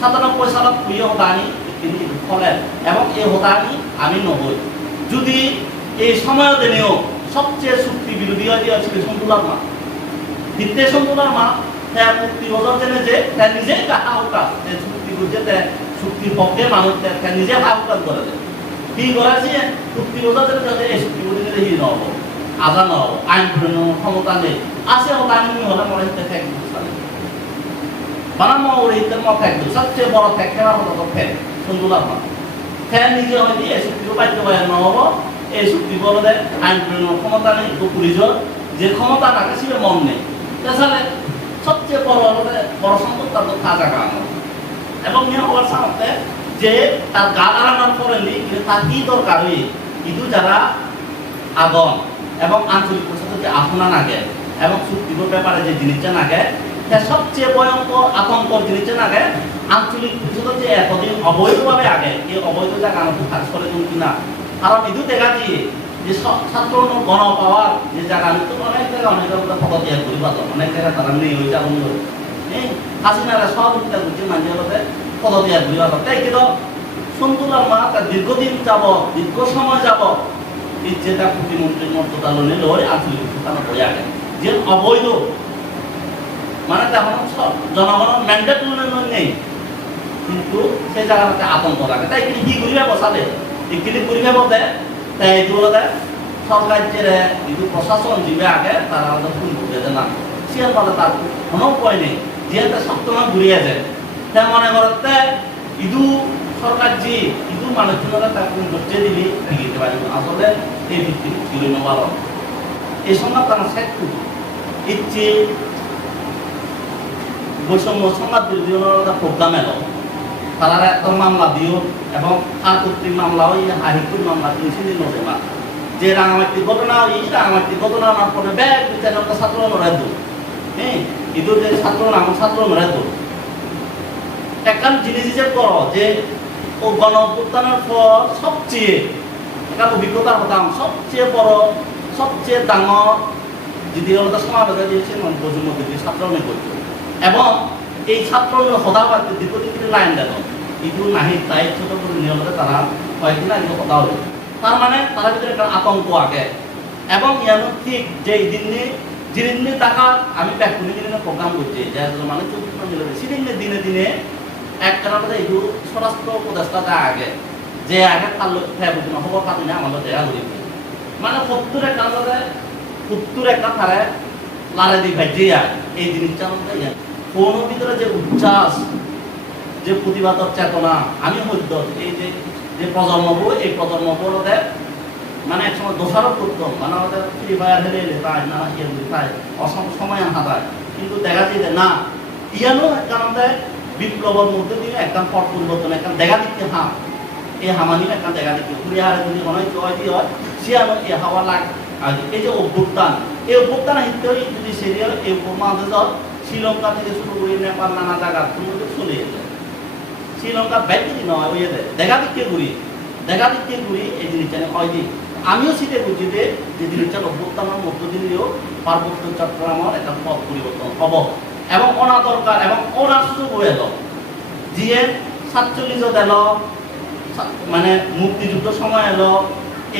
সাতানব্বই সালত প্রিয় হতানি তিনি হলেন এবং এই হতানি আমি নহই যদি এই সময় দিনেও সবচেয়ে চুক্তি বিরোধী হয় ছিল সন্তুলার মা। ভিত্তে সন্তুলার মা হ্যাঁ চুক্তি বছর জেনে যে হ্যাঁ নিজেই কাহা হতা যে চুক্তি বুঝে তে চুক্তির পক্ষে মানুষ হ্যাঁ নিজে হাউকান করে দেয়। কি করেছে চুক্তি বছর জেনে যাতে এই চুক্তি বুঝে গেলে হি নহব আজা নহব, আইন ক্ষমতা নেই। আছে হতা হলে মনে হতে ঠেক বানাম ওর হিতে মত থাকবে সবচেয়ে বড় ফ্যাক খেলার মতো তো ফ্যাক সন্তুলার মা ফ্যান নিজে হয়নি এই চুক্তিও বাধ্য হয়ে নহব এই চুক্তি বলতে আইন প্রণয়ন ক্ষমতা নেই পুলিশের যে ক্ষমতা থাকে সে মন নেই তাছাড়া সবচেয়ে বড় হলে বড় সম্পদ তার খাজা খাওয়ানো এবং নিয়ে হওয়ার সাথে যে তার গা দাঁড়ানোর পরে তার কি দরকার কিন্তু যারা আগন এবং আঞ্চলিক প্রশাসন যে আপনা নাগে এবং চুক্তির ব্যাপারে যে জিনিসটা নাগে সবচেয়ে ভয়ঙ্কর আতঙ্কর জিনিসটা নাগে আঞ্চলিক পরিষদ যে এতদিন অবৈধভাবে আগে এই অবৈধ জায়গা কাজ করে তুমি কিনা? কারণ এটু দেখা দিয়ে যে ছাত্র গণ পাওয়ার যে জায়গা অনেক জায়গা অনেক তৈরি পাতো অনেক জায়গা তারা নেই, ওই নেই হাসিনারা সব তৈরি পাতো তাই কিন্তু সন্তুলার মা, তার দীর্ঘদিন যাব দীর্ঘ সময় যাব এই যেটা প্রতিমন্ত্রীর মর্যাদা লোনে লয় আঞ্চলিক আগে যে অবৈধ মানে সব জনগণের ম্যান্ডেট লোনে নেই। কিন্তু সেই জায়গাটাতে আতঙ্ক লাগে তাই কিন্তু কি করিবে বসালে এইখিনি করিবে বলতে তাই এইটো বলতে সরকার যে এইটো প্রশাসন যিবে আগে তারা আমাদের ভুল বুঝে না। সে বলে তার কোনো উপায় নেই। যেহেতু সপ্তমে ঘুরিয়ে যায় তে মনে করতে ইদু সরকার যে ইদু মানুষজনরা তার কোন ধৈর্য দিলি দিতে পারিব আসলে এই ভিত্তি ছিল নেওয়ার এই সংবাদ তারা করবে ইচ্ছে বৈষম্য সংবাদ বিরোধী প্রোগ্রাম এলো তারা একটা মামলা দিও এবং আর কর্তৃক মামলা ওই হাইকোর্ট মামলা তিনশো দিন হবে মা যে রাঙামাটির ঘটনা ওই রাঙামাটির ঘটনা আমার পরে ব্যাগ বিচার একটা ছাত্র নড়াই দো হ্যাঁ ইদু যে ছাত্র আমার ছাত্র নড়াই দো একখান জিনিস যে করো যে ও গণ অভ্যুত্থানের পর সবচেয়ে একটা অভিজ্ঞতার হতাম সবচেয়ে বড়, সবচেয়ে ডাঙর যদি হলো সমাবেশ দিয়েছে মধ্যযুগ মধ্যে ছাত্র অনেক করতো এবং এই ছাত্র দীর্ঘদিন কিন্তু লাইন দেন। কিন্তু নাহি, তাই ছোট করে নিয়মতে তারা কয়েকদিন আগে কথা হলো তার মানে তারা ভিতরে একটা আতঙ্ক আগে। এবং ইয়ানো ঠিক যে দিনে যেদিনে টাকা আমি ব্যাকুনি দিনে প্রোগ্রাম করছি, যে মানে চব্বিশ মিলে সেদিনে দিনে দিনে এক কারণে এই স্বরাষ্ট্র উপদেষ্টা যা আগে, যে আগে তার লোক ফেবুক খবর পাবি না আমাদের দেখা করি মানে সত্তর একটা সত্তর একটা তারা লারে দি ভাই যে এই জিনিসটা আমাদের কোন ভিতরে যে উচ্ছ্বাস, যে প্রতিবাদক চেতনা, আমি মধ্য এই যে যে প্রজন্ম এই প্রজন্ম বড়তে মানে এক সময় দোষারোপ করতাম মানে আমাদের ফ্রি ফায়ার হেরে এলে তাই না ইয়ে তাই অসম সময় হাতায় কিন্তু দেখা যায় না, ইয়ানো একটা আমাদের বিপ্লবের মধ্যে দিয়ে একটা পট পরিবর্তন একটা দেখা দিচ্ছে হাম। এই হামানি একটা দেখা দিচ্ছে কুড়ি হারে যদি মনে হয় দিয়ে হয় সে আমার এই হাওয়া লাগ। এই যে অভ্যুত্থান, এই অভ্যুত্থান হিসেবে যদি সিরিয়াল এই উপমহাদেশ শ্রীলঙ্কা থেকে শুরু করে নেপাল নানা জায়গা তুমি চলে যেতে শ্রীলঙ্কা ব্যাটারি নয় ওই দেখা দিকে ঘুরি। দেখা দিকে ঘুরি, এই জিনিসটা হয় দিই আমিও সেটা বুঝি যে যে জিনিসটা অভ্যুত্থানের মধ্য দিলেও পার্বত্য চট্টগ্রামের একটা পথ পরিবর্তন হব। এবং অনা দরকার এবং অনা সুযোগ হয়ে এলো যিয়ে সাতচল্লিশ এলো মানে মুক্তিযুদ্ধ সময় এলো,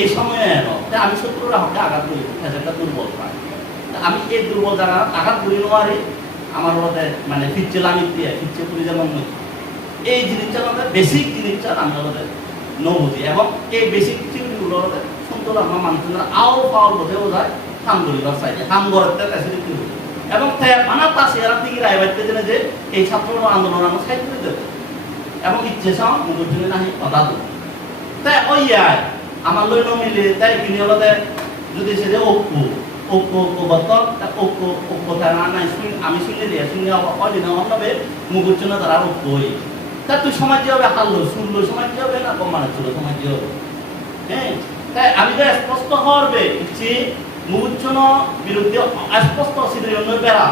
এই সময়ে এলো। আমি শত্রুরা হকে আঘাত করি একটা দুর্বল পাই আমি এই দুর্বল জায়গা আঘাত করি নোয়ারি আমার মধ্যে মানে ফিরছে লামি দিয়ে, ফিরছে এই জিনিসটার মধ্যে বেসিক জিনিসটা আমি আমাদের নবুঝি এবং এই বেসিক জিনিসগুলো হচ্ছে সুন্দর আমার মানুষজনের আও পাওয়ার বোঝে বোঝায় হাম করিবার হাম ফ্যাসিলিটি এবং মানা তা সেরা দিকে রায় বাড়তে জেনে যে এই ছাত্র আন্দোলন আমার সাইড করে এবং ইচ্ছে চাও মুখের জন্য নাহি, কথা দেবো তাই ওই আমার লই নমিলে তাই কিনে হলে যদি সে যে ঐক্য ঐক্য ঐক্য শুনি আমি শুনলে দিয়ে শুনে অদিন অন্যবে জন্য তারা ঐক্য হই তা তুই সমাজ হবে হারলো শুনলো সমাজ হবে না কম মানে ছিল সমাজ হবে হ্যাঁ আমি তো স্পষ্ট হওয়ারবে ইচ্ছে মুগুচ্ছন বিরুদ্ধে স্পষ্ট সিদ্রি অন্য বেড়া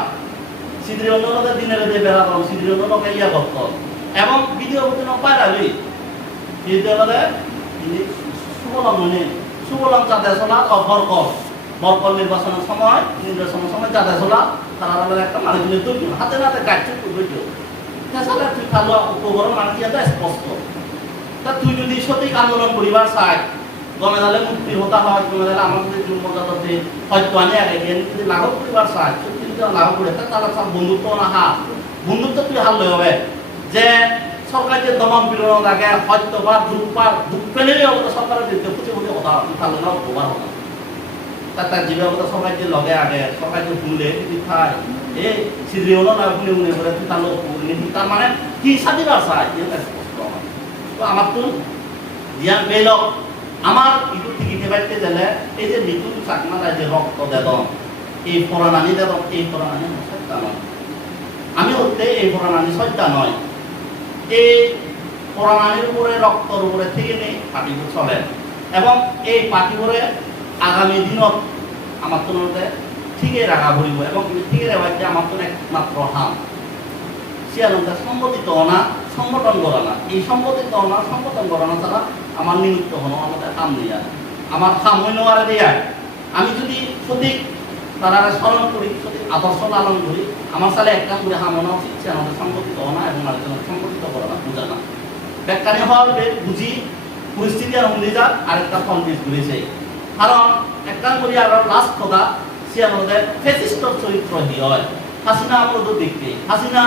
সিদ্রি অন্য দিনের যে বেড়া পাবো সিদ্রি অন্য লোকে ইয়া করত এবং ভিডিও করতে পারালি ভিডিও হলে সুবলম মানে সুবলম বরকল বরকল নির্বাচনের সময় নির্বাচনের সময় চাঁদে চলা তারা একটা মানুষের দুর্যোগ হাতে নাতে গাছ দুর্যোগ তাছাড়া তুই খালো উপকরণ মানে কি এটা স্পষ্ট। তা তুই যদি সঠিক আন্দোলন করিবার চাই, গমে দালে মুক্তি হতা হয়, গমে দালে আমার যদি মর্যাদাতে হয়তো আনি আগে গিয়ে যদি লাঘব করিবার চাই, সত্যি যদি লাঘব করে, তা তাহলে সব বন্ধুত্ব না হা বন্ধুত্ব তুই হাল হবে। যে সরকার যে দমন পীড়ন লাগে হয়তো বা দুঃখ পার, দুঃখ পেলেই হবে সরকারের বিরুদ্ধে খুঁজে কথা তাহলে না উপকার হবে তার তার জীবের কথা সবাই যে লগে আগে সবাই যে শুনলে খায় এ সিদ্রিও না শুনে শুনে করে তাহলে তার মানে কি সাদিবার চাই এটা স্পষ্ট তো আমার তো পেল। আমার ইটু টিকিটে বাইতে গেলে এই যে মৃত্যু চাকমা যে রক্ত দেদন এই পরাণানি এই পরাণানি সত্য নয় আমি হতে এই পরাণানি সত্য নয় এই পরাণানির উপরে রক্তর উপরে থেকে নেই পার্টিবোৰ চলে। এবং এই পার্টিবোৰে আগামী দিনত আমার তো ঠিকই রাখা ভরিব এবং ঠিকই রাখা আমার তো একমাত্র হাম। সিয়ালন্তা সংগঠিত অনা সংগঠন করা না। এই সংগঠিত অনা সংগঠন করা না ছাড়া আমার নিমিত্ত হনো আমাদের হাম নেই আর। আমার হাম হইন আর দেয় আমি যদি সঠিক তারা স্মরণ করি, সঠিক আদর্শ লালন করি, আমার সালে এক কাম করে হাম হওয়া উচিত সে আমাদের সংগঠিত অনা এবং আরেকজনের সংগঠিত করা না, বোঝা না। ব্যাখ্যানি হওয়ার বুঝি, পরিস্থিতি আর অনুযায়ী আরেকটা কনফিউজ করেছে কারণ একটা করি আর লাস্ট কথা সে আমাদের ফেসিস্টর চরিত্র হয়। হাসিনা আমরা তো দেখতে হাসিনা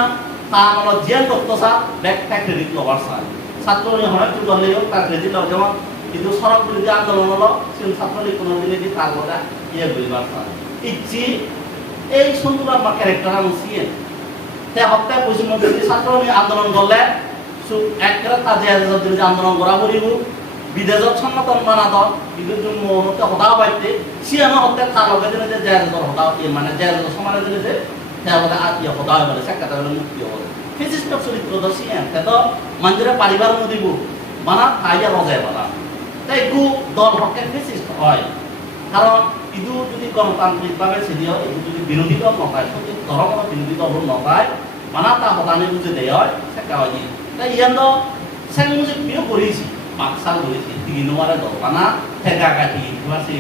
তা আমরা জেল করতো সা ব্যাগটা ক্রেডিট লবার চায় ছাত্রলীগ হয় একটু দলেও তার ক্রেডিট লওয়া যেমন, কিন্তু সড়ক বিরোধী আন্দোলন হলো সে ছাত্রলীগ কোনো দিনে দিয়ে তার কথা ইয়ে করিবার চায় ইচ্ছি এই সুন্দর আমার ক্যারেক্টার আমি সিয়ে তে বৈষম্য বিরোধী ছাত্রলীগ আন্দোলন করলে একটা কাজে আন্দোলন করা করিব। বিদেশত সন্মতন মানাত কিন্তু যোন মৌনতে সদাও পাইতে সিয়ানো হতে তার লগে দিনে যে জেয়াজৰ সদাও ইয়ে মানে জেয়াজৰ সমানে দিনে যে তেওঁলোকে আত্মীয় সদাও বলে সেক্রেটারি মুক্তি হবে ফিজিস্ট চরিত্র দর্শী তেত মন্দিরে পারিবার নদীব মানা খাইয়া রজায় বলা তাই গু দল হকে ফিজিস্ট হয় কারণ ইদু যদি গণতান্ত্রিকভাবে ছিদিও ইদু যদি বিরোধী দল নপায় সঠিক ধর্ম বিরোধী দল নপায় মানা তা হতানি বুঝে দেয় হয় সেটা হয় তাই ইয়ান সেং মুজিক বিয়ে করেছি পাকসাল করেছি টিকি নোয়ারে দল মানা ঠেকা কাটি আছে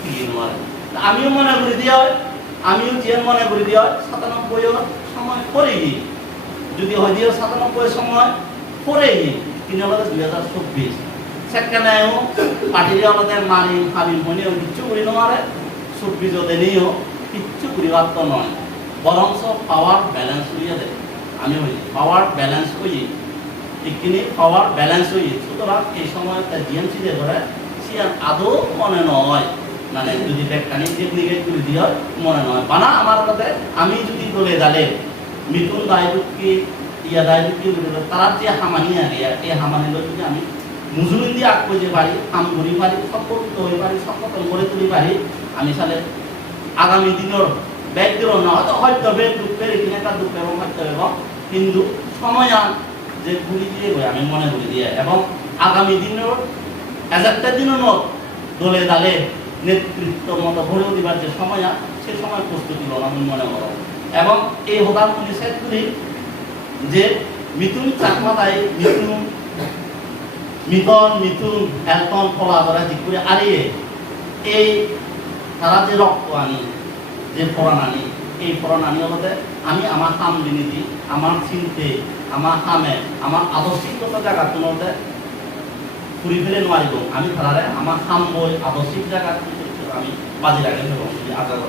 টিকি নোয়ারে আমিও মনে করে দিয়ে হয়, আমিও জিয়ান মনে করে দিয়ে হয় সাতানব্বই সময় করেই যদি হয় দিয়ে সাতানব্বই সময় করেই তিনি হলো দুই হাজার চব্বিশ। সেখানেও পার্টির আমাদের মানি হাবি মনে কিচ্ছু করি নমারে চব্বিশ দিনেও, কিচ্ছু করিবার তো নয়। বরঞ্চ পাওয়ার ব্যালেন্স হইয়া দেয়। আমি পাওয়ার ব্যালেন্স হই এইখিনি পাওয়ার ব্যালেন্স হই সুতরাং এই সময় তার জিএমসি দিয়ে ধরে সে আর আদৌ মনে নয়। মানে যদি ব্যাখ্যানি টেকনিকে করে দিয়ে মনে নয়। বানা আমার কাছে আমি যদি দলে দালে, মিথুন দায়বুকি ইয়া দায়বুকি তারা যে হামানি আগে এই হামানিগুলো যদি আমি মুজুরি দিয়ে যে পারি কাম করি পারি সম্পর্কিত হয়ে পারি সংগঠন করে তুলি পারি, আমি সালে আগামী দিনের দিল না। হয়তো হয়তো দুঃখের এখানে একটা দুঃখ এবং হয়তো এবং কিন্তু সময় যে ঘুরি দিয়ে আমি মনে করি দিয়ে এবং আগামী দিনের এজ একটা দিনও দলে দালে নেতৃত্ব মতো ভরে দিবার যে সময় সে সময় প্রস্তুতি লন আমি মনে করো এবং এই হতাম নিষেধ করি যে মিথুন চাকমাতাই মিথুন, মিথন, মিথুন এলটন ফলা ধরা ঠিক করে আরিয়ে এই তারা যে রক্ত আনি, যে ফোড়ান আনি এই পড়ান আমি হলতে আমি আমার হাম বিনীতি আমার চিন্তে, আমার হামে আমার আদর্শিকতা জায়গা তোমাদের ফুরি ফেলে নোৱাৰিব। আমি তারারে আমার হাম বই আদর্শিক জায়গা আমি বাজি রাখি আজাদ